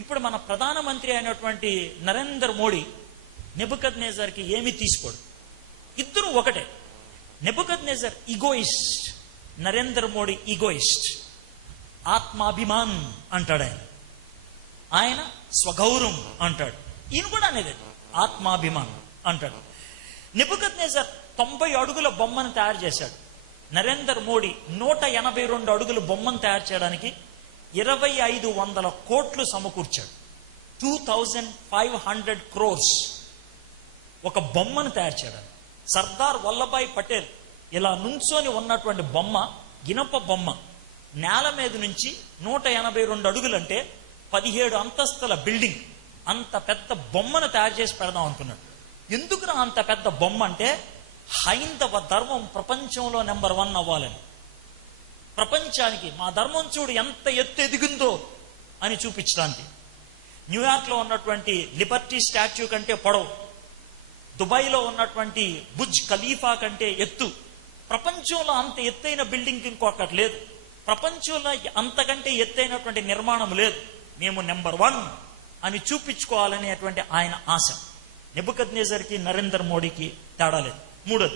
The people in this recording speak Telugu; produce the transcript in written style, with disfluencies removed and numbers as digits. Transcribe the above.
ఇప్పుడు మన ప్రధానమంత్రి అయినటువంటి నరేంద్ర మోడీ నెబుకద్నెజర్కి ఏమీ తీసుకోడు. ఇద్దరు ఒకటే. Nebuchadnezzar egoist, Narendra Modi egoist. ఆత్మాభిమాన్ అంటాడు ఆయన స్వగౌరవం అంటాడు. ఈయన కూడా అనేది ఆత్మాభిమాన్ అంటాడు. నెబుకద్నెజర్ 90 అడుగుల బొమ్మను తయారు చేశాడు. నరేంద్ర మోడీ 182 అడుగుల బొమ్మను తయారు చేయడానికి 2500 కోట్లు సమకూర్చాడు. 2500 crores ఒక బొమ్మను తయారు చేయడానికి. సర్దార్ వల్లభాయ్ పటేల్ ఇలా నుంచొని ఉన్నటువంటి బొమ్మ, ఇనప బొమ్మ, నేల మీద నుంచి 182 అడుగులు అంటే 17 అంతస్తుల బిల్డింగ్, అంత పెద్ద బొమ్మను తయారు చేసి పెడదాం అనుకున్నాడు. ఎందుకురా అంత పెద్ద బొమ్మ అంటే, హైందవ ధర్మం ప్రపంచంలో నెంబర్ 1 అవ్వాలని. ప్రపంచానికి మా ధర్మం చూడు ఎంత ఎత్తు ఎదిగిందో అని చూపించడానికి. న్యూయార్క్లో ఉన్నటువంటి లిబర్టీ స్టాచ్యూ కంటే పొడవు, దుబాయ్లో ఉన్నటువంటి బుర్జ్ ఖలీఫా కంటే ఎత్తు. ప్రపంచంలో అంత ఎత్తైన బిల్డింగ్ ఇంకొకటి లేదు. ప్రపంచంలో అంతకంటే ఎత్తైనటువంటి నిర్మాణం లేదు. మేము నెంబర్ 1 అని చూపించుకోవాలనేటువంటి ఆయన ఆశ. నెబుకద్నెజర్కి నరేంద్ర మోడీకి తేడా లేదు. మూడోది,